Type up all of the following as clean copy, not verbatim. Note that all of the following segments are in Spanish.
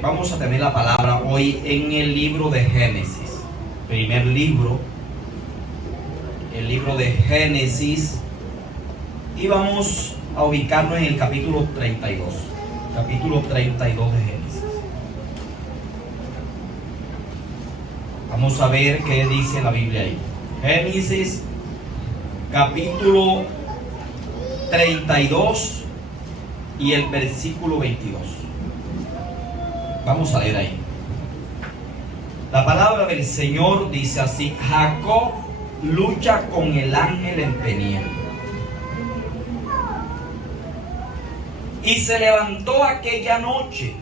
Vamos a tener la palabra hoy en el libro de Génesis. Primer libro, el libro de Génesis. Y vamos a ubicarnos en el capítulo 32. Capítulo 32 de Génesis. Vamos a ver qué dice la Biblia ahí. Génesis, capítulo 32 y el versículo 22. Vamos a leer ahí. La palabra del Señor dice así: Jacob lucha con el ángel en Peniel. Y se levantó aquella noche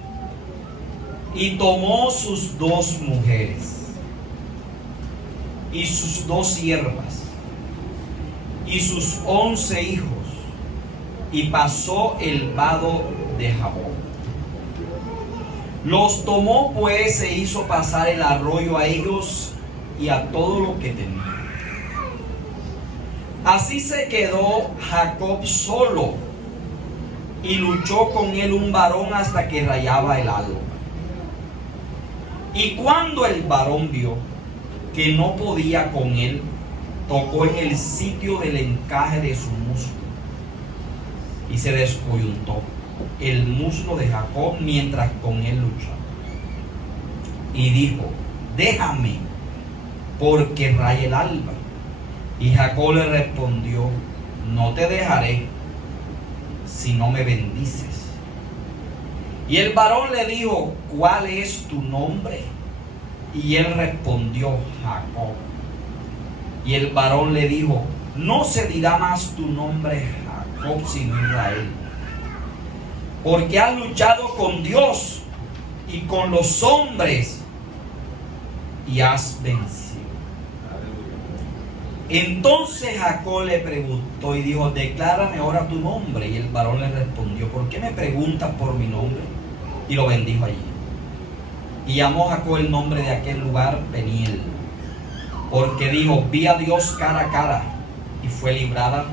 y tomó sus 2 mujeres y sus 2 siervas y sus 11 hijos, y pasó el vado de Jabón. Los tomó pues e hizo pasar el arroyo a ellos y a todo lo que tenía. Así se quedó Jacob solo, y luchó con él un varón hasta que rayaba el alba. Y cuando el varón vio que no podía con él, tocó en el sitio del encaje de su muslo, y se descoyuntó el muslo de Jacob mientras con él luchaba. Y dijo: déjame, porque raya el alba. Y Jacob le respondió: no te dejaré si no me bendices. Y el varón le dijo: ¿cuál es tu nombre? Y él respondió: Jacob. Y el varón le dijo: no se dirá más tu nombre Jacob, sino Israel, porque has luchado con Dios y con los hombres y has vencido. Entonces Jacob le preguntó y dijo: declárame ahora tu nombre. Y el varón le respondió: ¿por qué me preguntas por mi nombre? Y lo bendijo allí. Y llamó Jacob el nombre de aquel lugar Peniel, porque dijo: vi a Dios cara a cara, y fue librada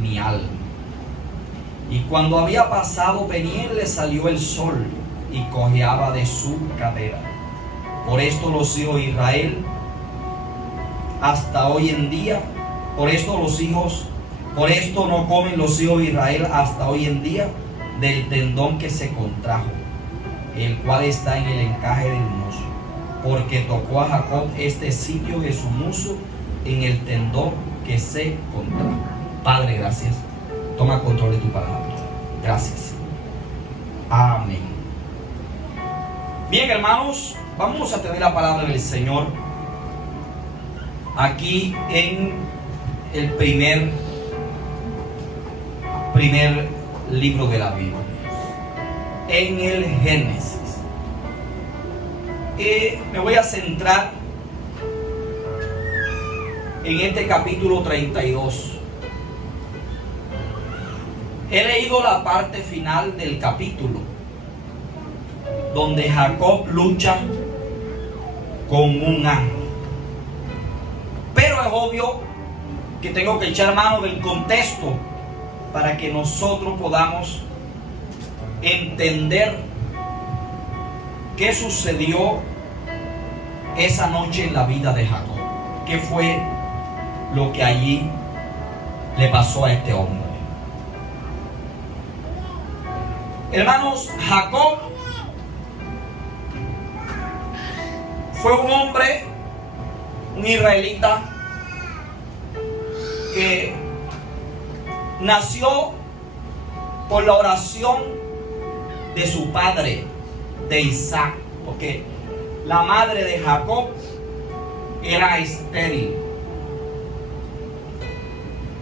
mi alma. Y cuando había pasado Peniel, le salió el sol y cojeaba de su cadera. Por esto los hijos de Israel hasta hoy en día, por esto no comen los hijos de Israel hasta hoy en día del tendón que se contrajo, el cual está en el encaje del muslo, porque tocó a Jacob este sitio de su muslo en el tendón que se contrajo. Padre, gracias. Toma control de tu palabra. Gracias. Amén. Bien, hermanos, vamos a tener la palabra del Señor aquí en el primer libro de la Biblia, en el Génesis. Me voy a centrar en este capítulo 32. He leído la parte final del capítulo, donde Jacob lucha con un ángel. Pero es obvio que tengo que echar mano del contexto para que nosotros podamos entender qué sucedió esa noche en la vida de Jacob. ¿Qué fue lo que allí le pasó a este hombre? Hermanos, Jacob fue un hombre, un israelita, que nació por la oración de su padre, de Isaac, porque la madre de Jacob era estéril.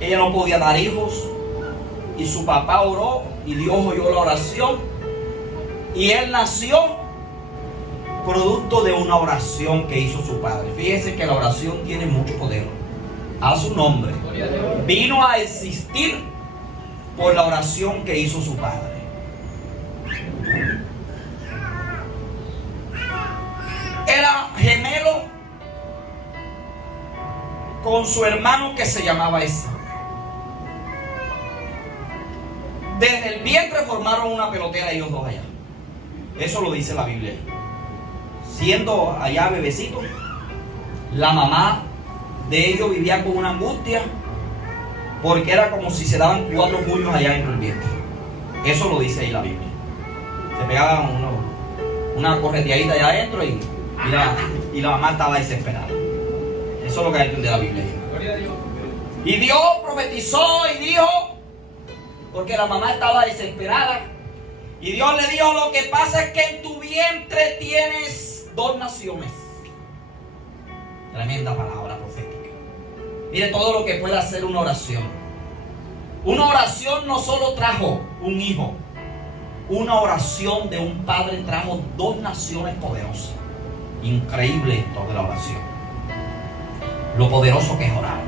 Ella no podía dar hijos, y su papá oró y Dios oyó la oración, y él nació producto de una oración que hizo su padre. Fíjese que la oración tiene mucho poder. A su nombre. Vino a existir por la oración que hizo su padre. Era gemelo con su hermano que se llamaba Esaú. Desde el vientre formaron una pelotera ellos dos allá. Eso lo dice la Biblia. Siendo allá bebecito, la mamá de ellos vivía con una angustia, porque era como si se daban 4 puños allá dentro del vientre. Eso lo dice ahí la Biblia. Se pegaban una correteadita allá adentro y la mamá estaba desesperada. Eso es lo que hay de la Biblia. Y Dios profetizó y dijo, porque la mamá estaba desesperada, y Dios le dijo: lo que pasa es que en tu vientre tienes 2 naciones. Tremenda palabra profética. Mire todo lo que puede hacer una oración. Una oración no solo trajo un hijo, una oración de un padre trajo 2 naciones poderosas. Increíble esto de la oración. Lo poderoso que es orar.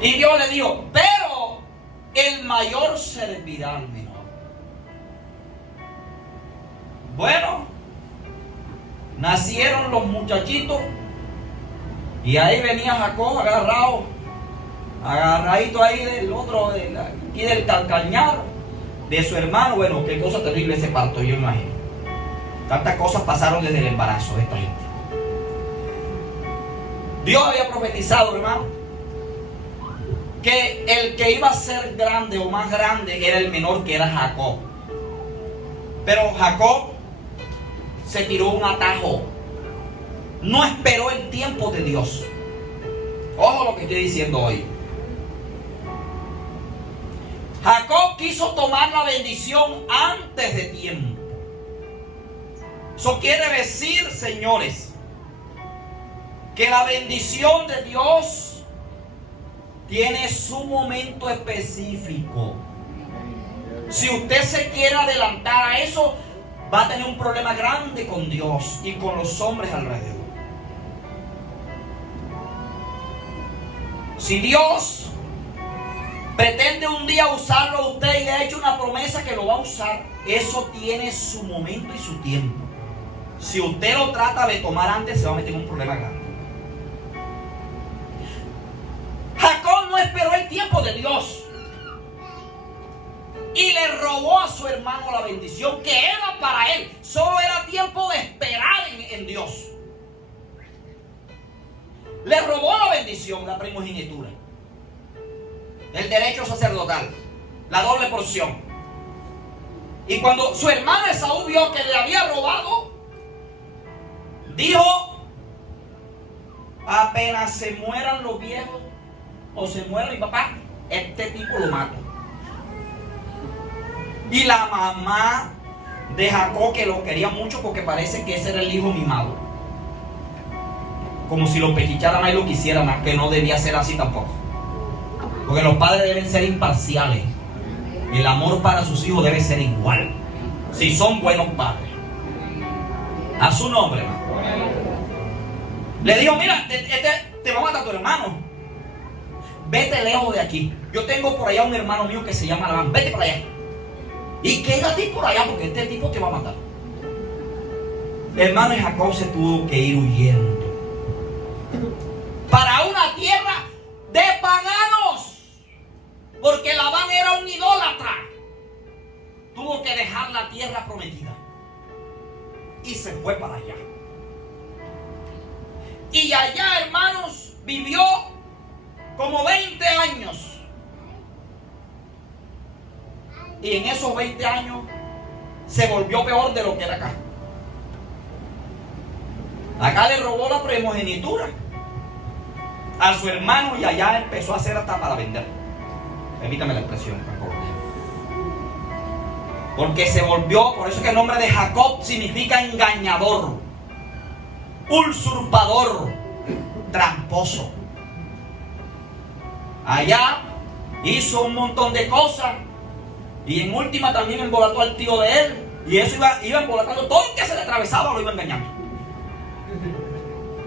Y Dios le dijo: pero el mayor servirá al menor. Bueno, nacieron los muchachitos y ahí venía Jacob agarradito ahí del otro, aquí del calcañar de su hermano. Bueno, qué cosa terrible ese parto, yo imagino. Tantas cosas pasaron desde el embarazo de esta gente. Dios había profetizado, hermano, que el que iba a ser grande o más grande era el menor, que era Jacob. Pero Jacob se tiró un atajo. No esperó el tiempo de Dios. Ojo lo que estoy diciendo hoy. Jacob quiso tomar la bendición antes de tiempo. Eso quiere decir, señores, que la bendición de Dios tiene su momento específico. Si usted se quiere adelantar a eso, va a tener un problema grande con Dios y con los hombres alrededor. Si Dios pretende un día usarlo a usted y le ha hecho una promesa que lo va a usar, eso tiene su momento y su tiempo. Si usted lo trata de tomar antes, se va a meter en un problema grande. Jacob no esperó el tiempo de Dios y le robó a su hermano la bendición que era para él. Solo era tiempo de esperar en Dios. Le robó la bendición, la primogenitura, el derecho sacerdotal, la doble porción. Y cuando su hermano Esaú vio que le había robado, dijo: apenas se mueran los viejos o se muera mi papá, este tipo lo mato. Y la mamá de Jacob, que lo quería mucho porque parece que ese era el hijo mimado, como si lo pechicharan ahí, lo quisieran más, que no debía ser así tampoco, porque los padres deben ser imparciales. El amor para sus hijos debe ser igual, si son buenos padres. A su nombre, hermano. Le dijo: mira, te va a matar tu hermano, vete lejos de aquí. Yo tengo por allá un hermano mío que se llama Labán, vete para allá y quédate por allá, porque este tipo te va a matar. Hermano, y Jacob se tuvo que ir huyendo para una tierra de paganos, porque Labán era un idólatra. Tuvo que dejar la tierra prometida y se fue para allá. Y allá, hermanos, vivió como 20 años. Y en esos 20 años se volvió peor de lo que era acá. Acá le robó la primogenitura a su hermano y allá empezó a hacer hasta para vender. Permítame la expresión, Jacob. Porque se volvió, por eso es que el nombre de Jacob significa engañador, usurpador, tramposo. Allá hizo un montón de cosas y en última también embolató al tío de él, y eso iba embolatando todo el que se le atravesaba, lo iba engañando.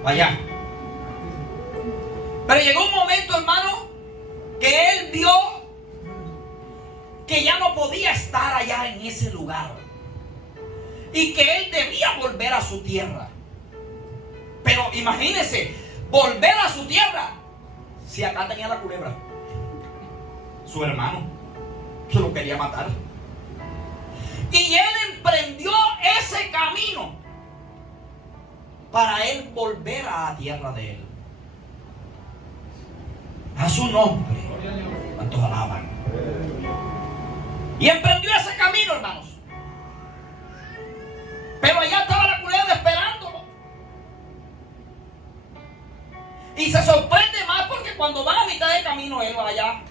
Allá. Pero llegó un momento, hermano, que él vio que ya no podía estar allá en ese lugar y que él debía volver a su tierra. Pero imagínese, volver a su tierra si acá tenía la culebra, su hermano, que lo quería matar. Y él emprendió ese camino para él volver a la tierra de él. A su nombre. ¿Cuántos alaban? Y emprendió ese camino, hermanos. Pero allá estaba la culebra esperándolo. Y se sorprende más porque cuando van a mitad de camino, él va allá,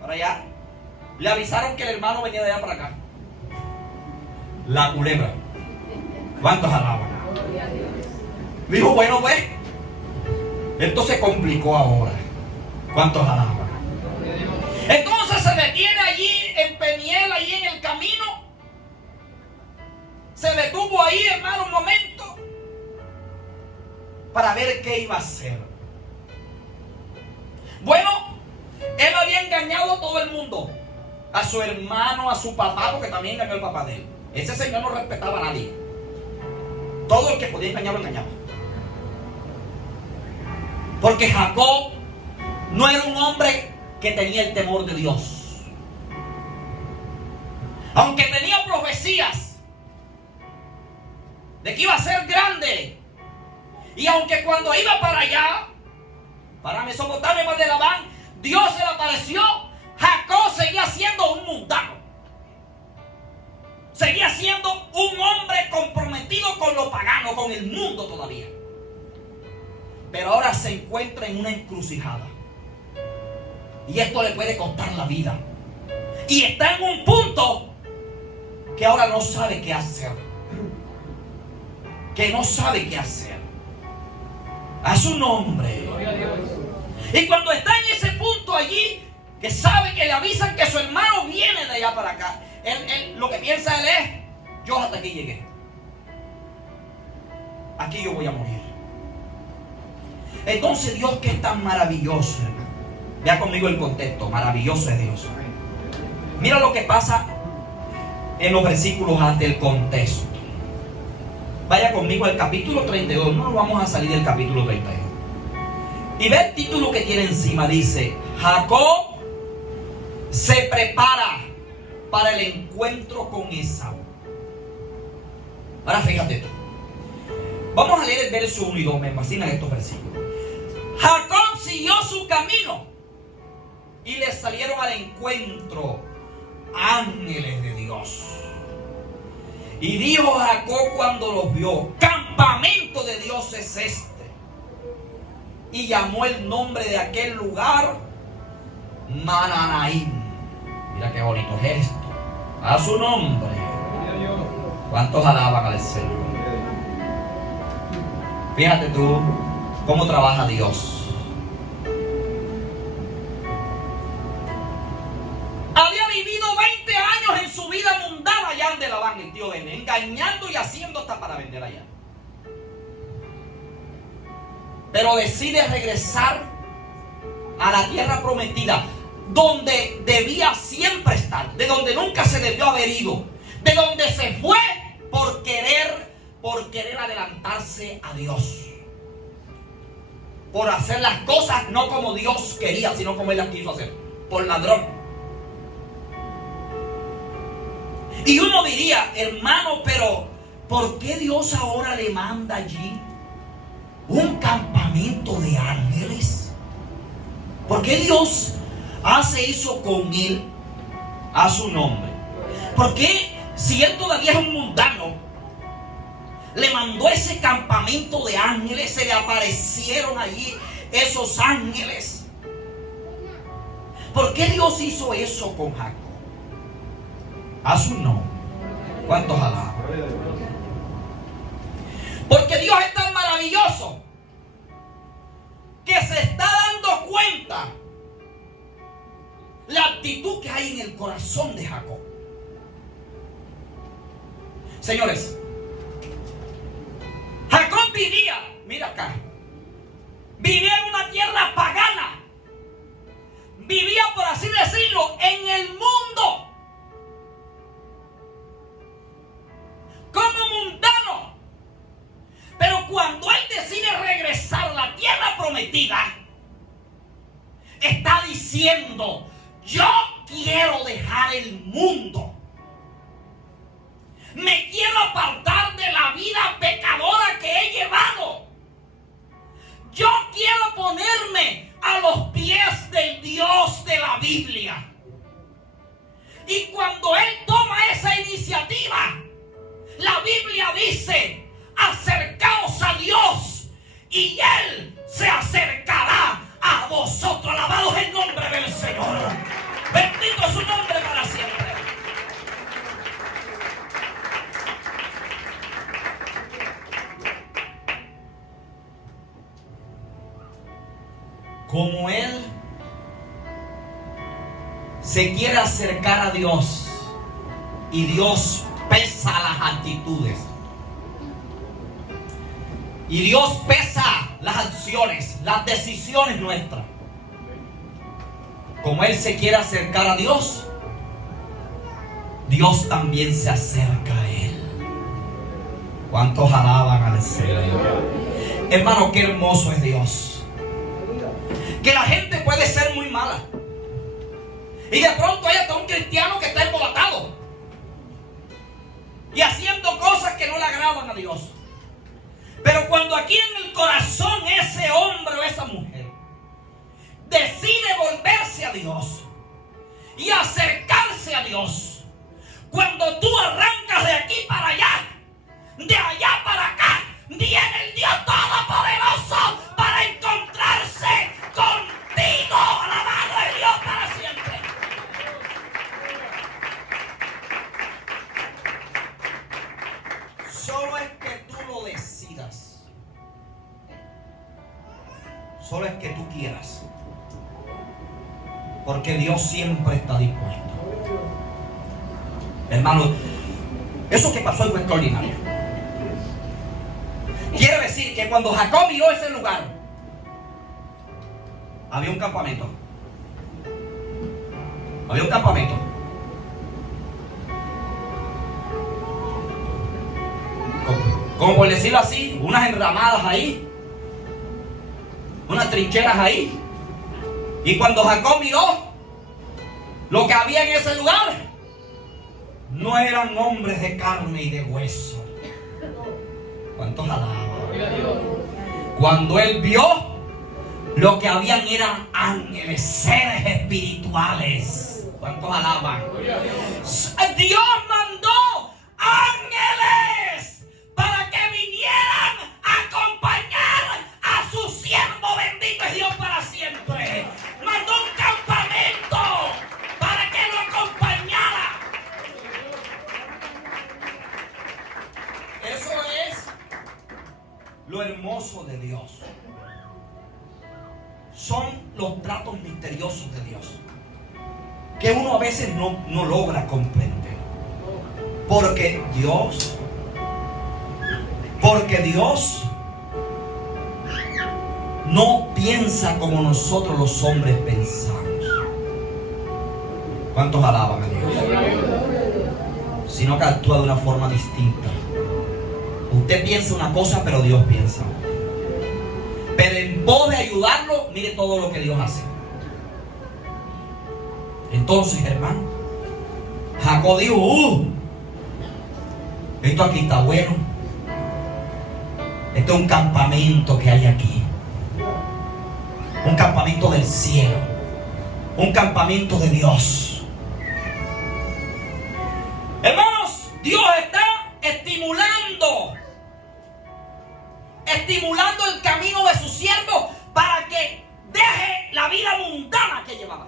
para allá, le avisaron que el hermano venía de allá para acá. La culebra. ¿Cuántos alaban? Dijo, bueno, pues, esto se complicó ahora. ¿Cuántos alaban? Entonces se detiene allí en Peniel, allí en el camino. Se detuvo ahí, hermano, un momento para ver qué iba a hacer. Bueno, él había engañado a todo el mundo. A su hermano, a su papá, porque también engañó al papá de él. Ese señor no respetaba a nadie. Todo el que podía engañar lo engañaba. Porque Jacob no era un hombre que tenía el temor de Dios. Aunque tenía profecías de que iba a ser grande. Y aunque cuando iba para allá, para Mesopotamia, para de Labán, Dios se le apareció, Jacob seguía siendo un mundano. Seguía siendo un hombre comprometido con lo pagano, con el mundo todavía. Pero ahora se encuentra en una encrucijada. Y esto le puede costar la vida. Y está en un punto que ahora no sabe qué hacer. Que no sabe qué hacer. A su nombre. Y cuando está en ese punto allí, que sabe que le avisan que su hermano viene de allá para acá, él lo que piensa él es, yo hasta aquí llegué. Aquí yo voy a morir. Entonces Dios, que es tan maravilloso, hermano. Vea conmigo el contexto, maravilloso es Dios. Mira lo que pasa en los versículos ante el contexto. Vaya conmigo al capítulo 32, no vamos a salir del capítulo 32. Y ve el título que tiene encima, dice, Jacob se prepara para el encuentro con Esaú. Ahora fíjate tú. Vamos a leer el verso 1 y 2, me fascinan estos versículos. Jacob siguió su camino y le salieron al encuentro ángeles de Dios. Y dijo Jacob cuando los vio, campamento de Dios es este. Y llamó el nombre de aquel lugar Mananaim. Mira qué bonito gesto. A su nombre. ¿Cuántos alaban al Señor? Fíjate tú cómo trabaja Dios. Había vivido 20 años en su vida mundana allá en Labán, el tío de él, engañando y haciendo hasta para vender allá. Pero decide regresar a la tierra prometida, donde debía siempre estar, de donde nunca se debió haber ido, de donde se fue por querer adelantarse a Dios, por hacer las cosas no como Dios quería, sino como él las quiso hacer, por ladrón. Y uno diría, hermano, pero ¿por qué Dios ahora le manda allí un campamento de ángeles? ¿Por qué Dios hace eso con él? A su nombre. ¿Por qué, si él todavía es un mundano, le mandó ese campamento de ángeles? Se le aparecieron allí esos ángeles. ¿Por qué Dios hizo eso con Jacob? A su nombre. ¿Cuántos alaban? Porque Dios es tan maravilloso que se está dando cuenta la actitud que hay en el corazón de Jacob. Señores, Jacob vivía, mira acá, vivía en una tierra pagana. Vivía, por así decirlo, en el mundo. Como mundano. Pero cuando él decide regresar a la tierra prometida, está diciendo, yo quiero dejar el mundo. Me quiero apartar de la vida pecadora que he llevado. Yo quiero ponerme a los pies del Dios de la Biblia. Y cuando Él toma esa iniciativa, la Biblia dice: acercaos a Dios y Él se acercará a vosotros. Alabados el nombre del Señor. Bendito es su nombre para siempre. Como Él se quiere acercar a Dios y Dios pesa las actitudes y Dios pesa las acciones, las decisiones nuestras. Como Él se quiere acercar a Dios, Dios también se acerca a Él. ¿Cuántos alaban al Señor? Hermano, qué hermoso es Dios. Que la gente puede ser muy mala y de pronto hay hasta un cristiano que está embolatado y haciendo cosas que no le agradan a Dios. Pero cuando aquí en el corazón ese hombre o esa mujer decide volverse a Dios y acercarse a Dios, cuando tú arrancas de aquí para allá, de allá para acá, viene el Dios Todopoderoso para encontrarse contigo. Alabado es Dios para siempre. Solo es que tú lo decidas. Solo es que tú quieras. Porque Dios siempre está dispuesto. Hermano, eso que pasó fue extraordinario. Quiere decir que cuando Jacob miró ese lugar, había un campamento. Había un campamento. Como por decirlo así, unas enramadas ahí, unas trincheras ahí. Y cuando Jacob miró lo que había en ese lugar, no eran hombres de carne y de hueso. ¿Cuántos alaban? Cuando él vio, lo que habían eran ángeles, seres espirituales. ¿Cuántos alaban? Dios mandó ángeles para que vinieran a acompañar a su siervo. Bendito es Dios para siempre. Mandó un campamento para que lo acompañara. Eso es lo hermoso de Dios. Son los tratos misteriosos de Dios que uno a veces no logra comprender. Porque Dios no piensa como nosotros los hombres pensamos. ¿Cuántos alaban a Dios? Sino que actúa de una forma distinta. Usted piensa una cosa, pero Dios piensa. Pero en pos de ayudarlo, mire todo lo que Dios hace. Entonces, hermano, Jacob dijo: esto aquí está bueno. Esto es un campamento que hay aquí. Un campamento del cielo. Un campamento de Dios. Hermanos, Dios está estimulando el camino de su siervo para que deje la vida mundana que llevaba.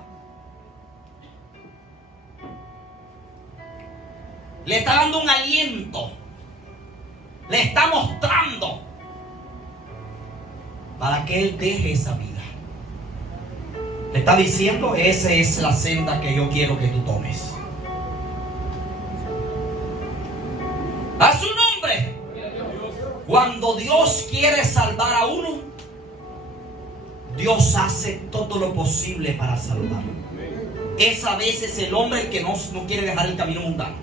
Le está dando un aliento. Le está mostrando para que él deje esa vida. Le está diciendo: esa es la senda que yo quiero que tú tomes. A su nombre. Cuando Dios quiere salvar a uno, Dios hace todo lo posible para salvarlo. Es a veces el hombre el que no quiere dejar el camino mundano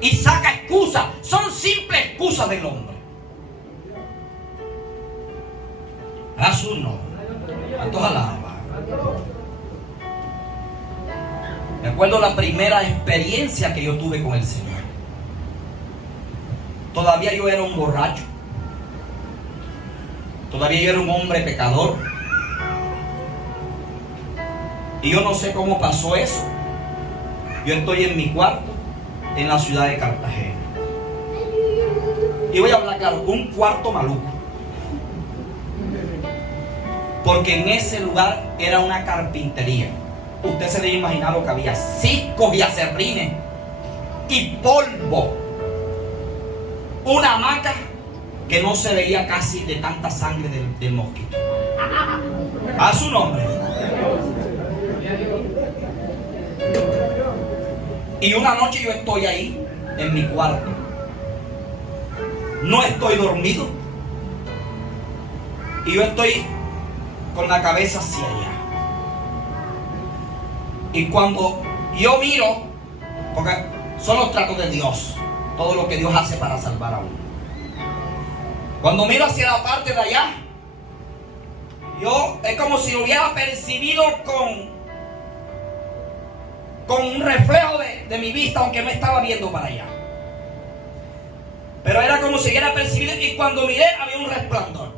y saca excusas. Son simples excusas del hombre. A su nombre. ¿Cuántos alaban? Recuerdo la primera experiencia que yo tuve con el Señor. Todavía yo era un borracho. Todavía yo era un hombre pecador. Y yo no sé cómo pasó eso. Yo estoy en mi cuarto en la ciudad de Cartagena. Y voy a hablar claro, un cuarto maluco. Porque en ese lugar era una carpintería. Usted se debe imaginar lo que había: ciscos y aserrines y polvo. Una hamaca que no se veía casi de tanta sangre del mosquito. A su nombre. Y una noche yo estoy ahí en mi cuarto. No estoy dormido. Y yo estoy con la cabeza hacia allá. Y cuando yo miro, porque son los tratos de Dios, todo lo que Dios hace para salvar a uno. Cuando miro hacia la parte de allá, yo es como si lo hubiera percibido con un reflejo de mi vista, aunque no estaba viendo para allá. Pero era como si hubiera percibido, y cuando miré había un resplandor.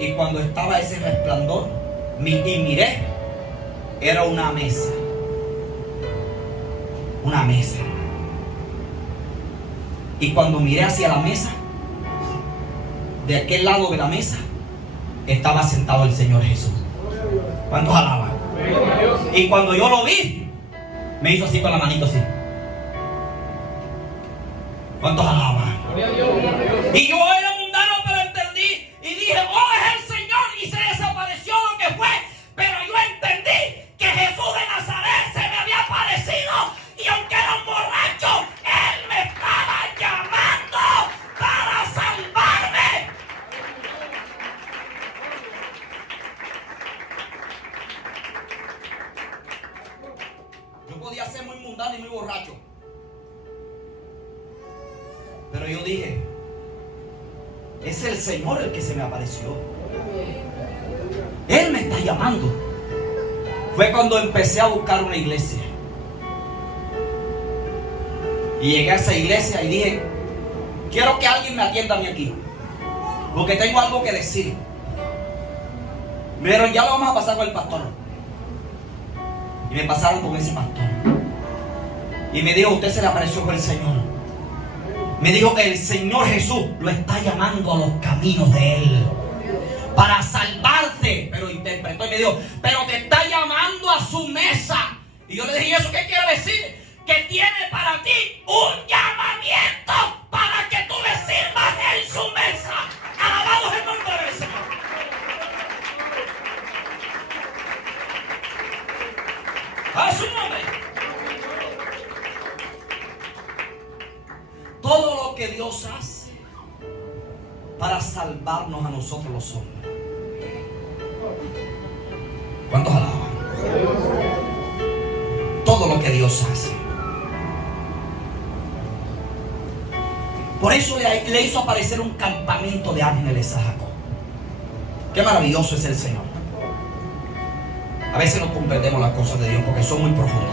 Y cuando estaba ese resplandor y miré, era una mesa. Una mesa. Y cuando miré hacia la mesa, de aquel lado de la mesa estaba sentado el Señor Jesús. ¿Cuántos alaban? Y cuando yo lo vi, me hizo así con la manito así. ¿Cuántos alaban? Y yo era mundano, pero entendí y dije: oh, es el Señor. Y se desapareció lo que fue. Pero yo entendí que Jesús de Nazaret se me había aparecido. Y aunque era un borracho, Él me estaba llamando para salvarme. Yo podía ser muy mundano y muy borracho, pero yo dije: es el Señor el que se me apareció. Él me está llamando. Fue cuando empecé a buscar una iglesia. Y llegué a esa iglesia y dije: quiero que alguien me atienda a mí aquí, porque tengo algo que decir. Me dijeron: ya lo vamos a pasar con el pastor. Y me pasaron con ese pastor. Y me dijo: usted se le apareció con el Señor. Me dijo que el Señor Jesús lo está llamando a los caminos de Él para salvarte. Pero interpretó y me dijo: pero te está llamando a su mesa. Y yo le dije: ¿y eso qué quiere decir? Que tiene para ti un llamamiento para que tú le sirvas en su mesa. Alabado es el nombre del Señor. A su nombre. Todo lo que Dios hace para salvarnos a nosotros los hombres. ¿Cuántos alaban? Todo lo que Dios hace. Por eso le hizo aparecer un campamento de ángeles a Jacob. Qué maravilloso es el Señor. A veces no comprendemos las cosas de Dios porque son muy profundas.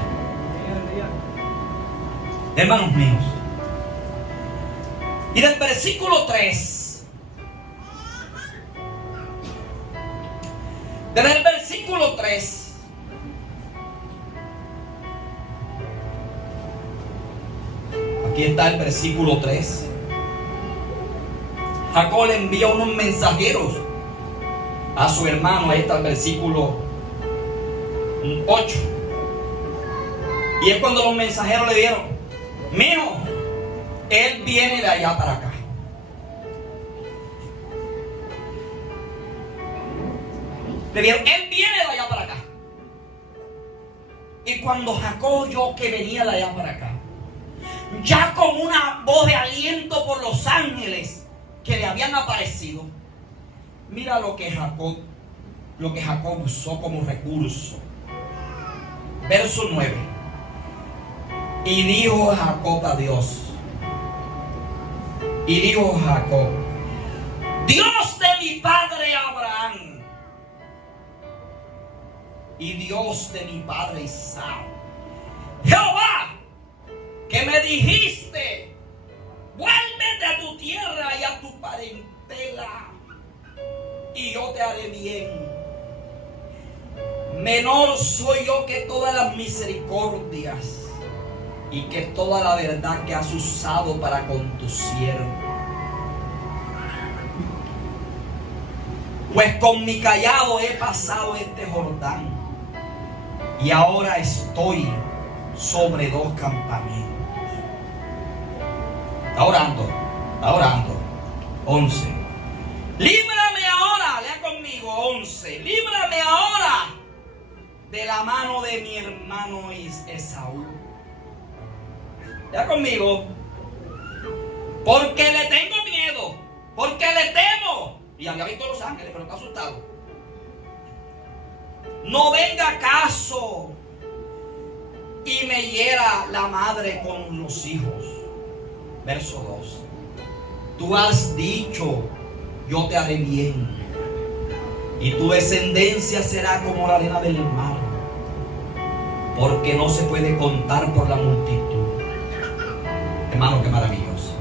Hermanos míos, y del versículo 3, desde el versículo 3, aquí está el versículo 3. Jacob le envía unos mensajeros a su hermano. Ahí está el versículo 8. Y es cuando los mensajeros le dijeron: mijo, él viene de allá para acá. Le dijeron: él viene de allá para acá. Y cuando Jacob oyó que venía de allá para acá, ya con una voz de aliento por los ángeles que le habían aparecido, mira lo que Jacob usó como recurso. Verso 9. Y dijo Jacob a Dios. Y dijo Jacob: Dios de mi padre Abraham y Dios de mi padre Isaac, Jehová que me dijiste: vuélvete a tu tierra y a tu parentela, y yo te haré bien. Menor soy yo que todas las misericordias y que toda la verdad que has usado para con tu siervo. Pues con mi cayado he pasado este Jordán, y ahora estoy sobre 2 campamentos. Está orando. 11. Líbrame ahora, lea conmigo, 11. Líbrame ahora de la mano de mi hermano Esaú. Lea conmigo. Porque le tengo miedo, porque le temo. Y había visto a los ángeles, pero está asustado. No venga acaso y me hiera la madre con los hijos. Verso 2. Tú has dicho: yo te haré bien, y tu descendencia será como la arena del mar, porque no se puede contar por la multitud. Hermano, qué maravilloso.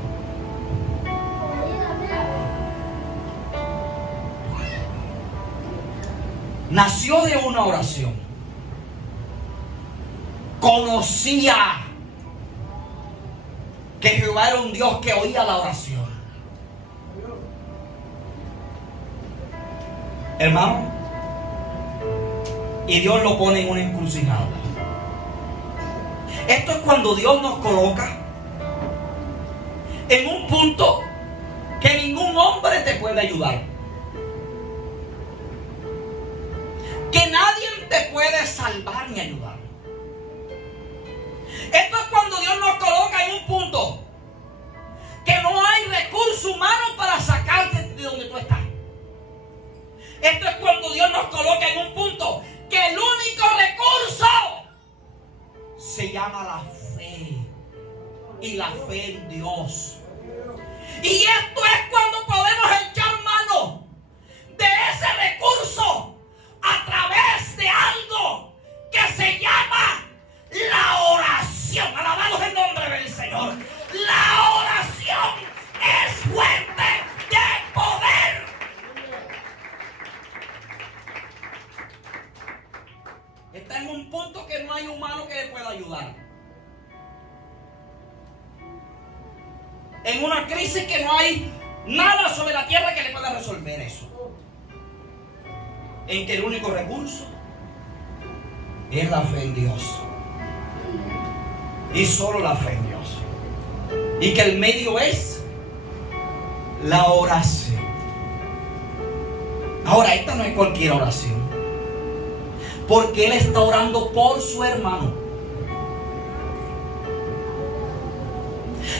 Nació de una oración. Conocía que Jehová era un Dios que oía la oración. Hermano, y Dios lo pone en una encrucijada. Esto es cuando Dios nos coloca en un punto que ningún hombre te puede ayudar, que nadie te puede salvar ni ayudar. Esto es cuando Dios nos coloca en un punto que no hay recurso humano para sacarte de donde tú estás. Esto es cuando Dios nos coloca en un punto que el único recurso se llama la fe, y la fe en Dios. Y esto es cuando podemos echar mano de ese recurso a través de algo que se llama la oración. Alabado el nombre del Señor. La oración es fuente de poder. Está en un punto que no hay humano que le pueda ayudar. En una crisis que no hay nada sobre la tierra que le pueda resolver eso. En que el único recurso es la fe en Dios. Y solo la fe en Dios. Y que el medio es la oración. Ahora, esta no es cualquier oración, porque él está orando por su hermano.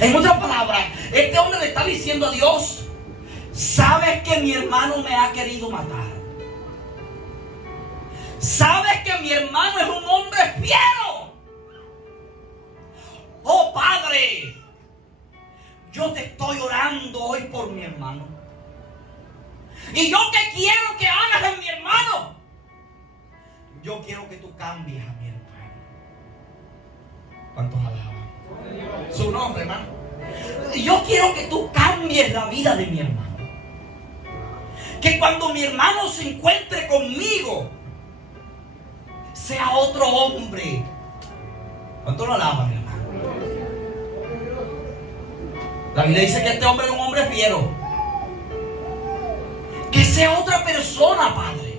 En otras palabras, este hombre le está diciendo a Dios: sabes que mi hermano me ha querido matar. Sabes que mi hermano es un hombre fiero. Oh Padre, yo te estoy orando hoy por mi hermano. Y yo que quiero que hagas en mi hermano, yo quiero que tú cambies a mi hermano. ¿Cuántos alaban su nombre, hermano? Yo quiero que tú cambies la vida de mi hermano. Que cuando mi hermano se encuentre conmigo, sea otro hombre. ¿Cuántos lo alaban, mi hermano? La Biblia dice que este hombre era un hombre fiero. Que sea otra persona, Padre.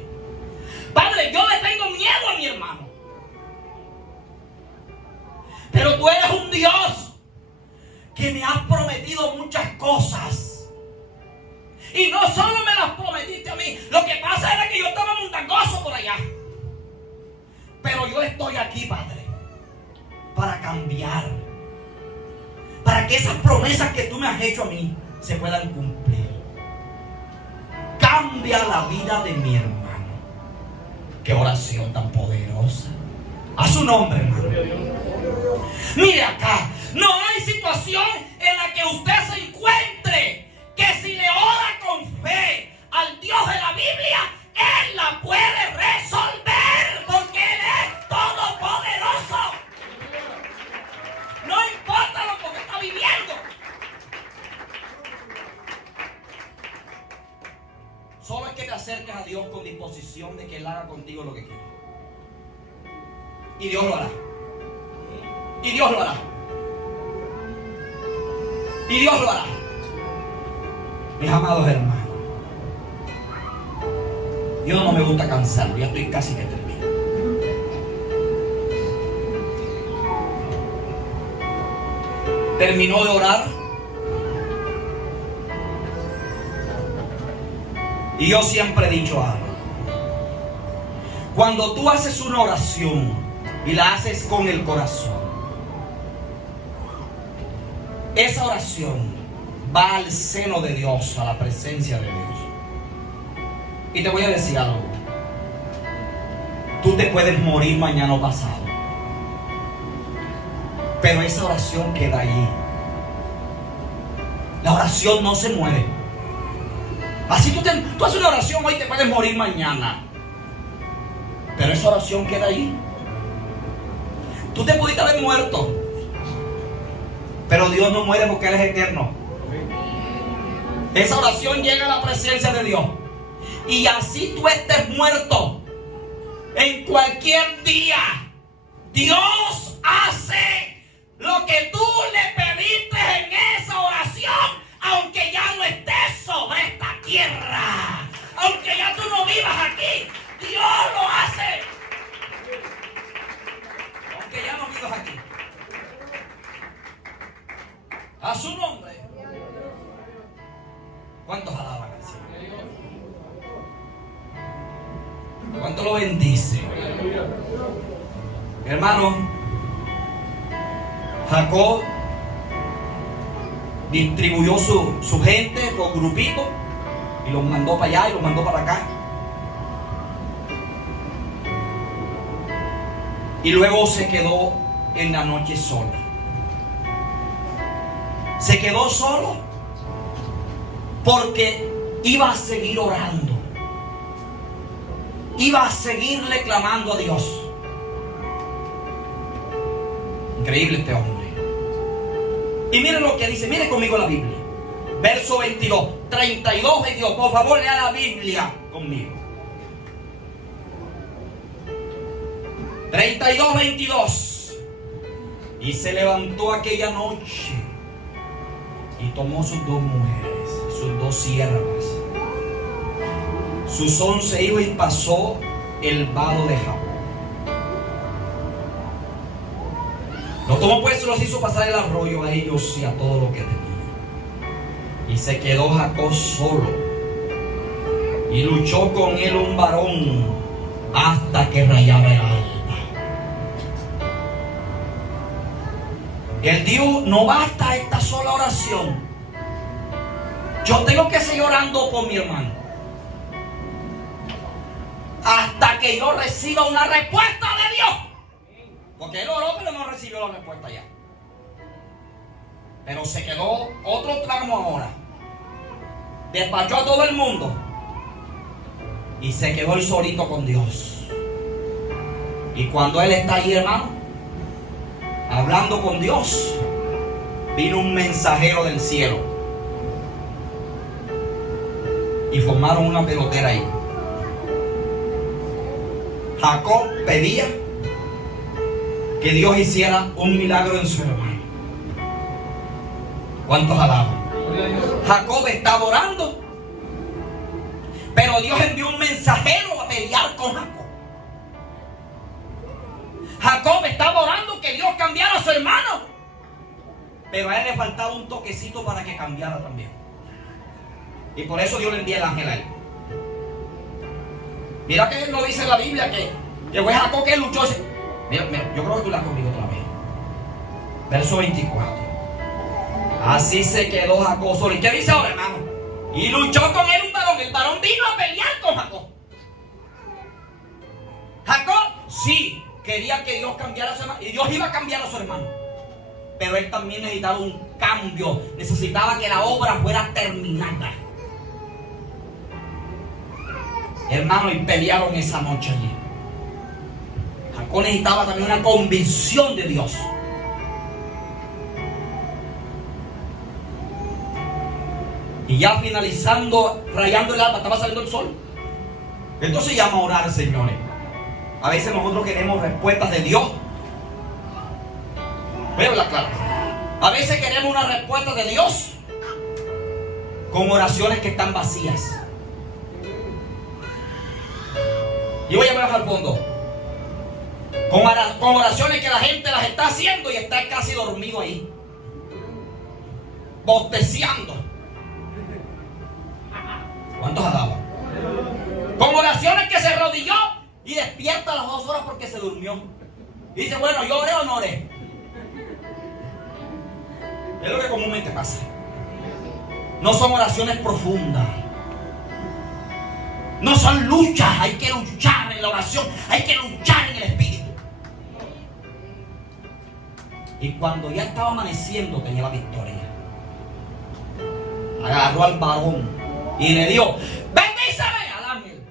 Padre, yo le tengo miedo a mi hermano. Pero tú eres un Dios que me has prometido muchas cosas. Y no solo me las prometiste a mí. Lo que pasa era que yo estaba mundangoso por allá. Pero yo estoy aquí, Padre, para cambiar. Para que esas promesas que tú me has hecho a mí se puedan cumplir. Cambia la vida de mi hermano. Qué oración tan poderosa. A su nombre, hermano. Mire acá, no hay situación en la que usted se encuentre que si le ora con fe al Dios de la Biblia, Él la puede resolver, porque Él es todopoderoso. No importa Dios con disposición de que Él haga contigo lo que quiere. Y Dios lo hará. Y Dios lo hará. Y Dios lo hará. Mis amados hermanos, yo no me gusta cansarlo, ya estoy casi que termino. Terminó de orar. Y yo siempre he dicho algo. Cuando tú haces una oración y la haces con el corazón, esa oración va al seno de Dios, a la presencia de Dios. Y te voy a decir algo. Tú te puedes morir mañana o pasado, pero esa oración queda allí. La oración no se muere. Así tú haces una oración hoy, te puedes morir mañana, pero esa oración queda allí. Tú te pudiste haber muerto, pero Dios no muere porque Él es eterno. Esa oración llega a la presencia de Dios. Y así tú estés muerto, en cualquier día, Dios hace lo que tú le pediste en esa oración, aunque ya no estés sobre esta tierra, aunque ya tú no vivas aquí, Dios lo hace. Aunque ya no vivas aquí. A su nombre. ¿Cuántos alaban al Señor? ¿Cuánto lo bendice? Hermano, Jacob distribuyó su gente por grupitos y los mandó para allá y los mandó para acá. Y luego se quedó en la noche solo. Se quedó solo porque iba a seguir orando. Iba a seguirle clamando a Dios. Increíble este hombre. Y miren lo que dice, miren conmigo la Biblia. Verso 22, 32, 22. Por favor, lea la Biblia conmigo. 32, 22. Y se levantó aquella noche y tomó sus 2 mujeres, sus 2 siervas, sus 11 hijos y pasó el vado de Jaboc. Los tomó pues y los hizo pasar el arroyo a ellos y a todo lo que tenían. Y se quedó Jacob solo. Y luchó con él un varón hasta que rayaba el alba. Él dijo, no basta esta sola oración. Yo tengo que seguir orando por mi hermano. Hasta que yo reciba una respuesta de Dios. Porque él oró, pero no recibió la respuesta ya. Pero se quedó otro tramo ahora. Despachó a todo el mundo. Y se quedó él solito con Dios. Y cuando él está ahí, hermano, hablando con Dios, vino un mensajero del cielo. Y formaron una pelotera ahí. Jacob pedía que Dios hiciera un milagro en su hermano. ¿Cuántos alaban? Jacob estaba orando, pero Dios envió un mensajero a pelear con Jacob. Jacob estaba orando que Dios cambiara a su hermano, pero a él le faltaba un toquecito para que cambiara también. Y por eso Dios le envía el ángel a él. Mira que no dice en la Biblia que fue Jacob que luchó. Mira, yo creo que tú la has conmigo otra vez. Verso 24. Así se quedó Jacob solo. ¿Y qué dice ahora, hermano? Y luchó con él un varón. El varón vino a pelear con Jacob. Jacob sí quería que Dios cambiara a su hermano. Y Dios iba a cambiar a su hermano. Pero él también necesitaba un cambio. Necesitaba que la obra fuera terminada. Hermano, y pelearon esa noche allí. Jacob necesitaba también una convicción de Dios. Y ya finalizando, rayando el alba, estaba saliendo el sol. Esto se llama orar, señores. A veces nosotros queremos respuestas de Dios. Voy a hablar claro. A veces queremos una respuesta de Dios con oraciones que están vacías. Y voy a hablar al fondo. Con oraciones que la gente las está haciendo y está casi dormido ahí, bosteciando. ¿Cuántos alaban? Con oraciones que se arrodilló y despierta a las 2 horas porque se durmió. Y dice, bueno, ¿yo oré o no oré? Es lo que comúnmente pasa. No son oraciones profundas. No son luchas. Hay que luchar en la oración. Hay que luchar en el Espíritu. Y cuando ya estaba amaneciendo tenía la victoria. Agarró al varón y le dio, bendíceme al ángel.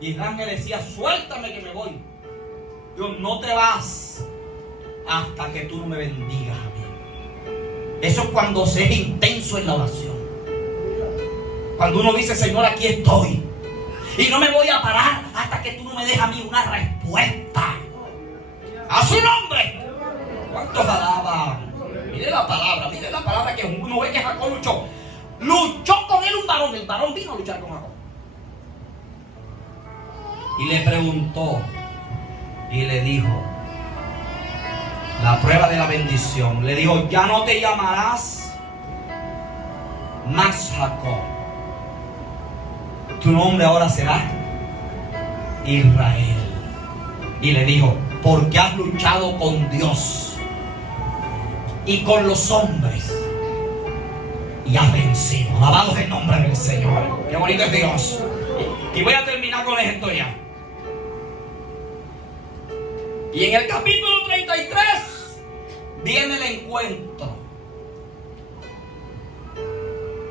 Y el ángel decía, suéltame que me voy. Dios, no te vas hasta que tú no me bendigas a mí. Eso es cuando se es intenso en la oración. Cuando uno dice, Señor, aquí estoy. Y no me voy a parar hasta que tú no me des a mí una respuesta. A su nombre. ¿Cuántos alaban? Mire la palabra que uno ve que Jacob luchó. Luchó con él un varón. El varón vino a luchar con Jacob. Y le preguntó. Y le dijo. La prueba de la bendición. Le dijo, ya no te llamarás más Jacob. Tu nombre ahora será Israel. Y le dijo, porque has luchado con Dios y con los hombres y has vencido. Alabado es el nombre del Señor. Qué bonito es Dios. Y voy a terminar con esto ya. Y en el capítulo 33 viene el encuentro.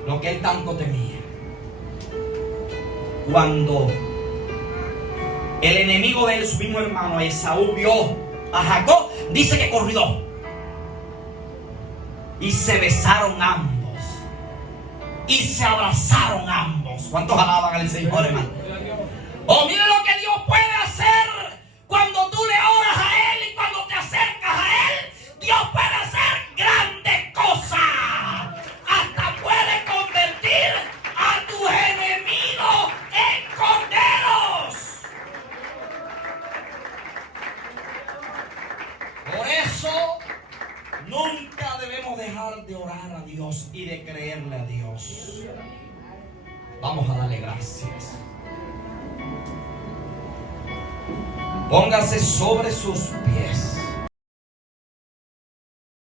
Lo que él tanto temía. Cuando el enemigo de él, su mismo hermano Esaú, vio a Jacob, dice que corrió. Y se besaron ambos. Y se abrazaron ambos. ¿Cuántos alaban al Señor, hermano? Oh, mire lo que Dios puede hacer cuando tú le oras a Él y cuando te acercas a Él. Dios puede hacer grandes cosas. Hasta puede convertir a tus enemigos en corderos. Por eso nunca debemos dejar de orar a Dios y de creerle a Dios. Vamos a darle gracias. Póngase sobre sus pies.